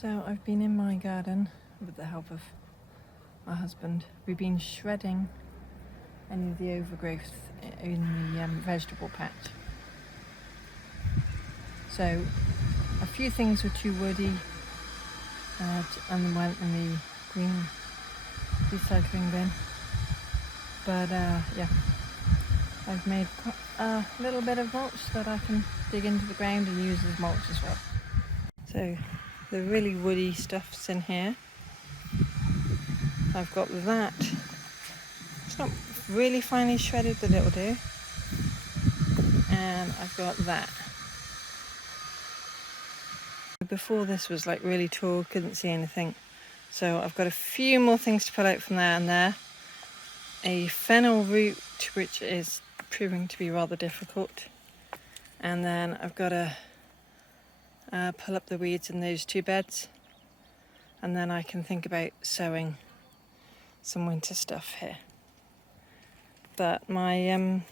So I've been in my garden with the help of my husband. We've been shredding any of the overgrowth in the vegetable patch. So a few things were too woody and went in the green recycling bin. But yeah, I've made a little bit of mulch that I can dig into the ground and use as mulch as well. So the really woody stuff's in here. I've got that. It's not really finely shredded, but it'll do. And I've got that. Before this was like really tall, couldn't see anything. So I've got a few more things to pull out from there and there. A fennel root, which is proving to be rather difficult. And then I've got to pull up the weeds in those two beds. And then I can think about sowing some winter stuff here. But my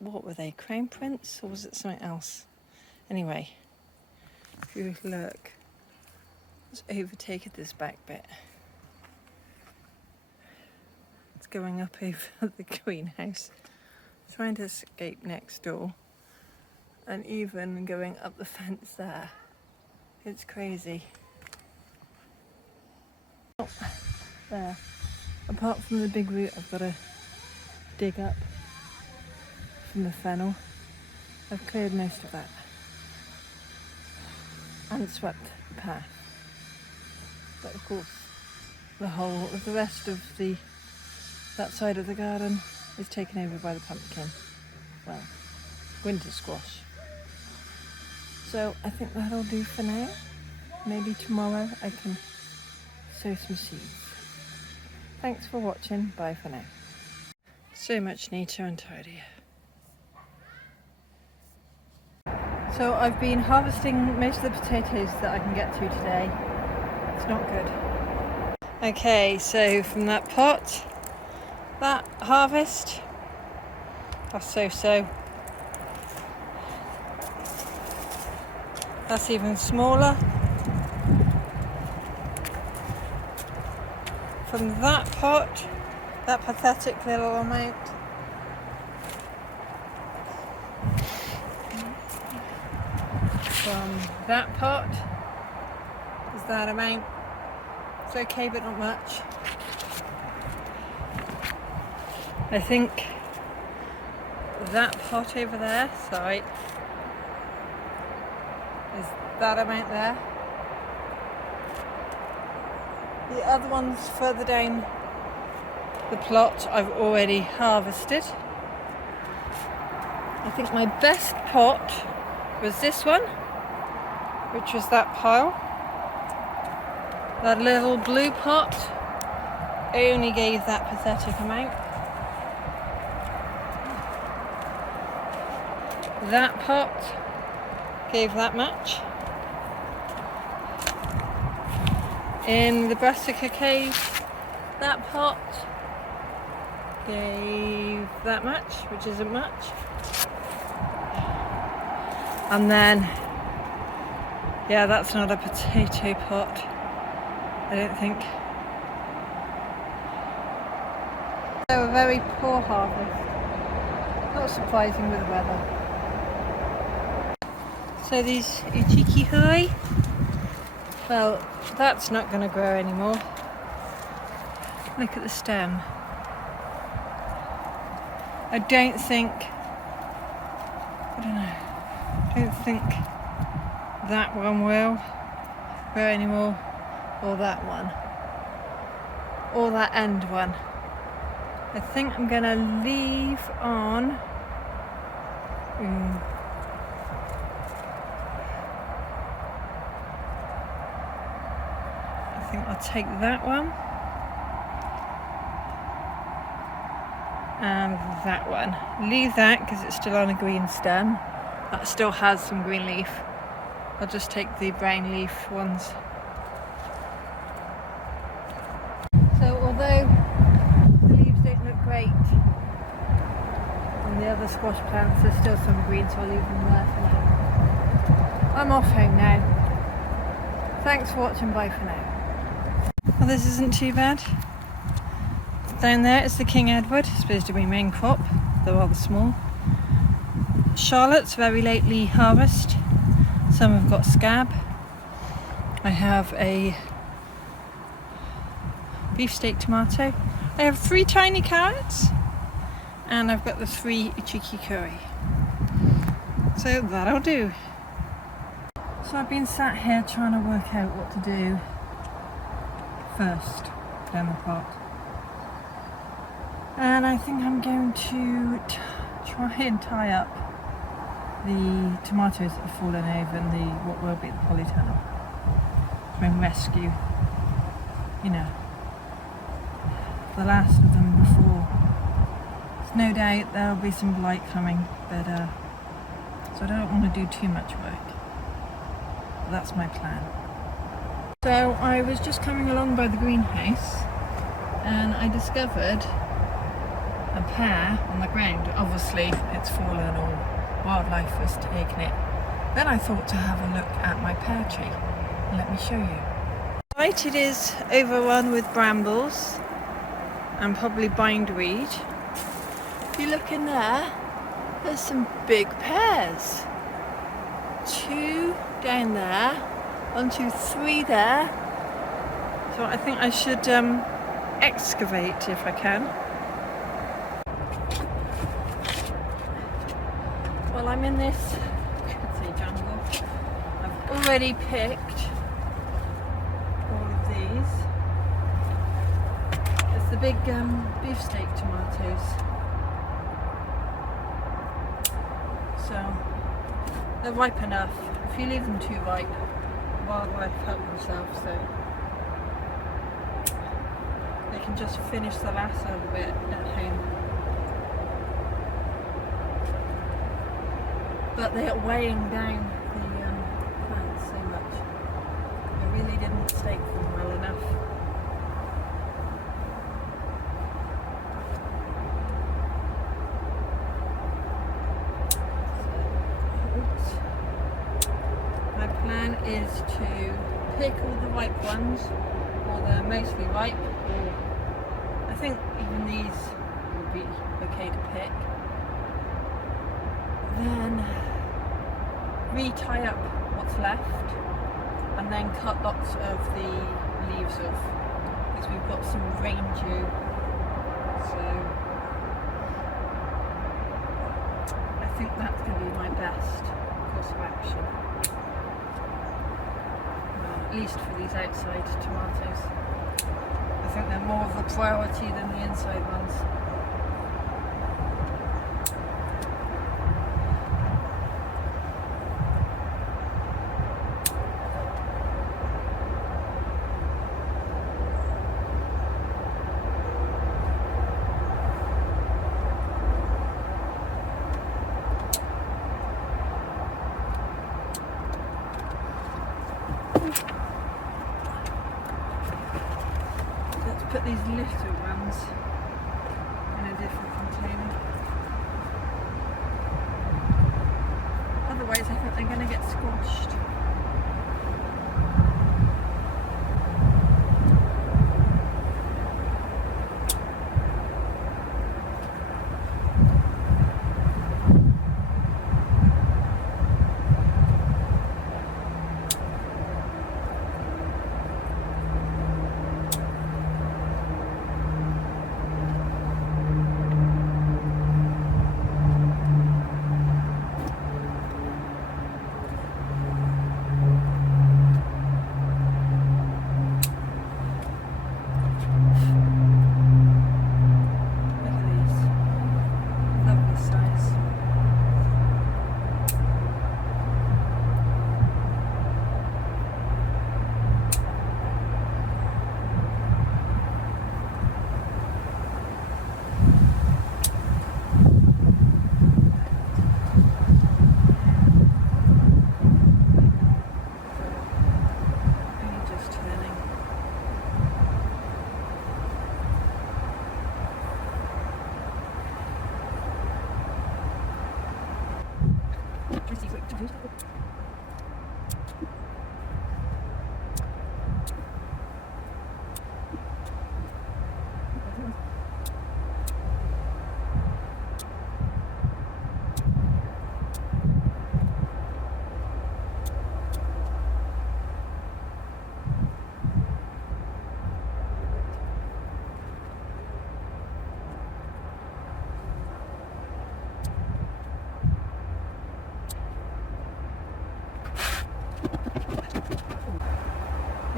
what were they, crown prints, or was it something else? Anyway, if you look, it's overtaken this back bit. It's going up over the greenhouse, trying to escape next door, and even going up the fence there. It's crazy. Oh, there. Apart from the big root I've got to dig up from the fennel, I've cleared most of that and swept the path. But of course, the whole of the rest of that side of the garden is taken over by the pumpkin. Well, winter squash. So I think that'll do for now. Maybe tomorrow I can sow some seeds. Thanks for watching. Bye for now. So much neater and tidier. So I've been harvesting most of the potatoes that I can get to today. It's not good. Okay, so from that pot, that harvest, that's so. That's even smaller. From that pot, that pathetic little amount. From that pot is that amount. It's okay, but not much. I think that pot over there, sorry, is that amount there. The other ones further down the plot I've already harvested. I think my best pot was this one, which was that pile. That little blue pot only gave that pathetic amount. That pot gave that much. In the Brassica cave, that pot gave that much, which isn't much. And then, yeah, that's not a potato pot, I don't think. So a very poor harvest, not surprising with the weather. So these Ujikihui, well, that's not going to grow anymore. Look at the stem. I don't think that one will grow anymore, or that one, or that end one. I think I'm going to leave on I think I'll take that one and that one. Leave that because it's still on a green stem. That still has some green leaf. I'll just take the brown leaf ones. So although the leaves don't look great on the other squash plants, there's still some green, so I'll leave them there for now. I'm off home now. Thanks for watching, bye for now. Well, this isn't too bad. Down there is the King Edward, supposed to be main crop, though rather small. Charlotte's very lately harvest. Some have got scab. I have a beefsteak tomato. I have 3 tiny carrots, and I've got the 3 cheeky curry. So that'll do. So I've been sat here trying to work out what to do first down the pot. And I think I'm going to try and tie up the tomatoes that have fallen over in the what will be the polytunnel. Try and rescue, you know, the last of them before. There's no doubt there'll be some blight coming, but so I don't want to do too much work. But that's my plan. So I was just coming along by the greenhouse and I discovered a pear on the ground. Obviously it's fallen or wildlife has taken it. Then I thought to have a look at my pear tree. Let me show you. Right, it is overrun with brambles and probably bindweed. If you look in there, there's some big pears. 2 down there, 1, 2, 3 there. So I think I should excavate if I can. Well, I'm in this, I could say jungle. I've already picked all of these. It's the big beefsteak tomatoes. So they're ripe enough. If you leave them too ripe, wildlife help themselves, so they can just finish the last little bit at home. But they are weighing down the plants so much. I really didn't stake them well enough. My plan is to pick all the ripe ones, or they're mostly ripe, or I think even these would be okay to pick. Then re-tie up what's left and then cut lots of the leaves off because we've got some rain due, so I think that's going to be my best course of action, at least for these outside tomatoes. I think they're more of a priority than the inside ones. Let's put these little ones in a different container. Otherwise I think they're going to get squashed.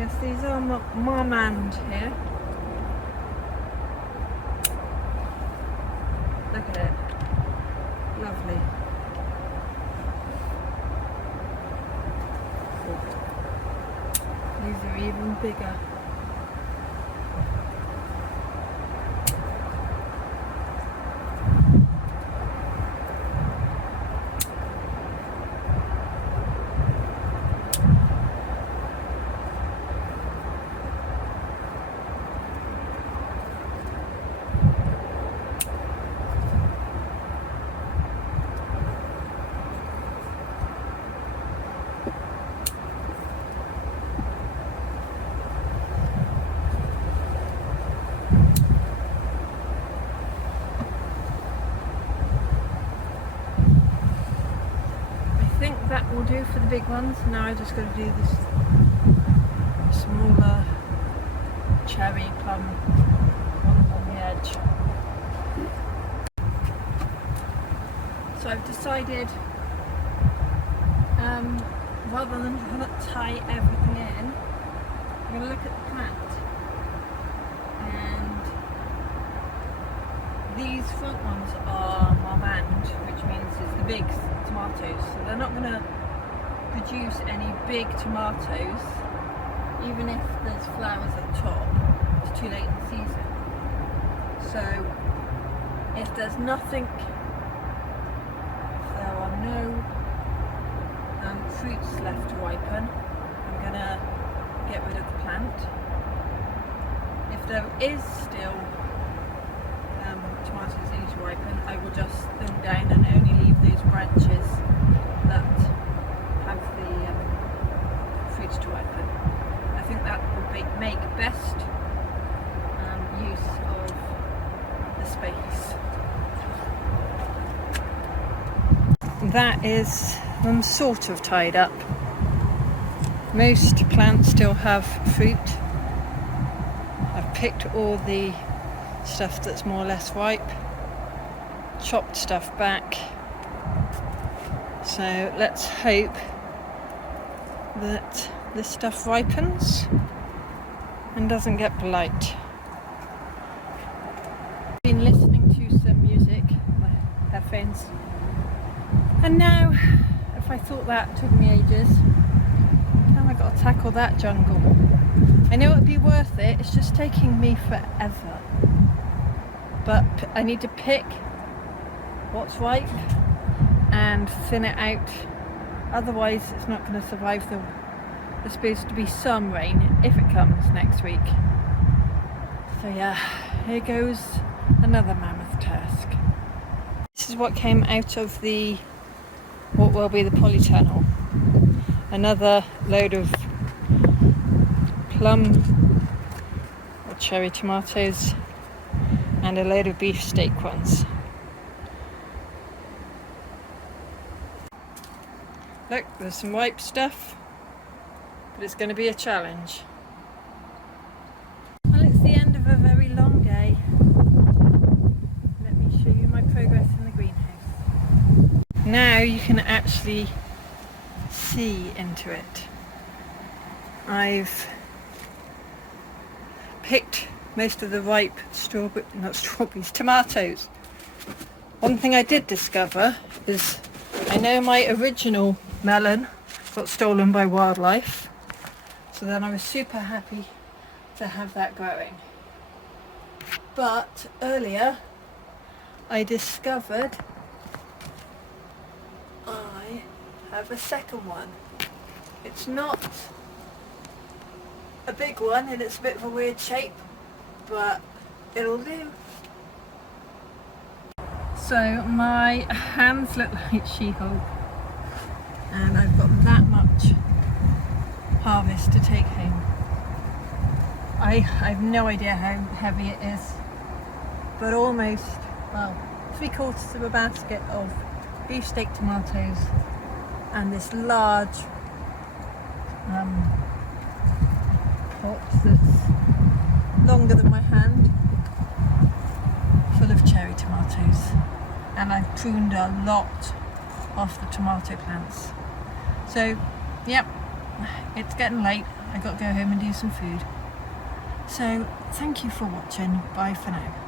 Yes, these are Marmande here. Look at it. Lovely. These are even bigger. That will do for the big ones. Now I just got to do this smaller cherry plum one on the edge. So I've decided, rather than tie everything in, I'm going to look at the plant. And these front ones are Marmande, which means it's the big tomatoes. So they're not going to produce any big tomatoes, even if there's flowers at the top. It's too late in the season. So if there's nothing, if there are no fruits left to ripen, I'm going to get rid of the plant. If there is still tomatoes that need to ripen, I will just thin down and only leave those branches that have the fruits to ripen. I think that will make best use of the space. That is them sort of tied up. Most plants still have fruit. I've picked all the stuff that's more or less ripe, chopped stuff back. So let's hope that this stuff ripens and doesn't get blight. I've been listening to some music, my headphones, and now if I thought that took me ages, now I've got to tackle that jungle. I know it'd be worth it, it's just taking me forever. But I need to pick what's ripe and thin it out, otherwise it's not going to survive there's supposed to be some rain if it comes next week. So yeah, here goes another mammoth task. This is what came out of what will be the polytunnel. Another load of plum or cherry tomatoes and a load of beefsteak ones. Look, there's some ripe stuff, but it's going to be a challenge. Well, it's the end of a very long day. Let me show you my progress in the greenhouse. Now you can actually see into it. I've picked most of the ripe tomatoes. One thing I did discover is I know my original melon got stolen by wildlife, so then I was super happy to have that growing. But earlier I discovered I have a second one. It's not a big one and it's a bit of a weird shape, but it'll do. So my hands look like She-Hulk, and I've got that much harvest to take home. I have no idea how heavy it is, but almost, well, 3/4 of a basket of beefsteak tomatoes and this large pot that's longer than my hand, full of cherry tomatoes. And I've pruned a lot off the tomato plants. So, yep, it's getting late. I got to go home and do some food. So thank you for watching. Bye for now.